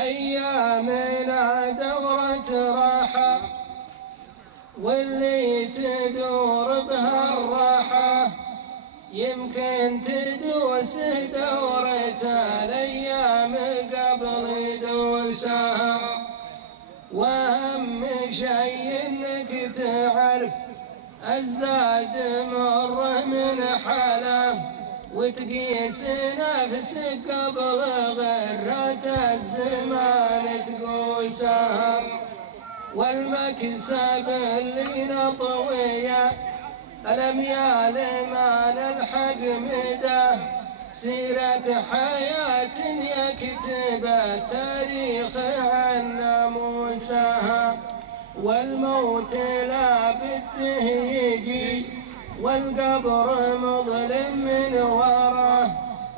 أيامنا دورة راحة واللي تدور بها الراحة يمكن تدوس دورتها الأيام قبل يدوسها. وأهم شي إنك تعرف الزاد مره من حاله وتقيس نفسك قبل غرة الزمان تقوسها. والمكسب اللي نطويه الأميال ما نلحق مداه سيرة حياة يكتب التاريخ عن ناموسها. والموت لا بده يجي والقبر مظلم من وراه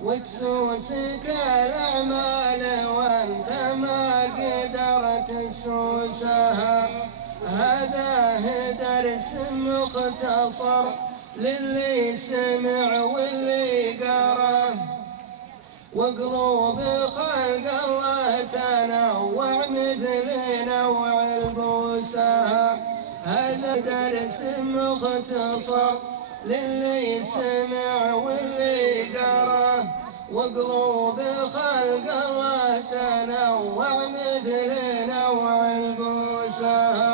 وتسوسك الأعمال وانت ما قدرت تسوسها. هذا درس مختصر للي سمع واللي قرأ وقلوب خلق الله تنوع مثل نوع البوسة. هذا درس مختصر للي سمع واللي قرأ وقلوب خلق الله تنوع مثل نوع البوسة.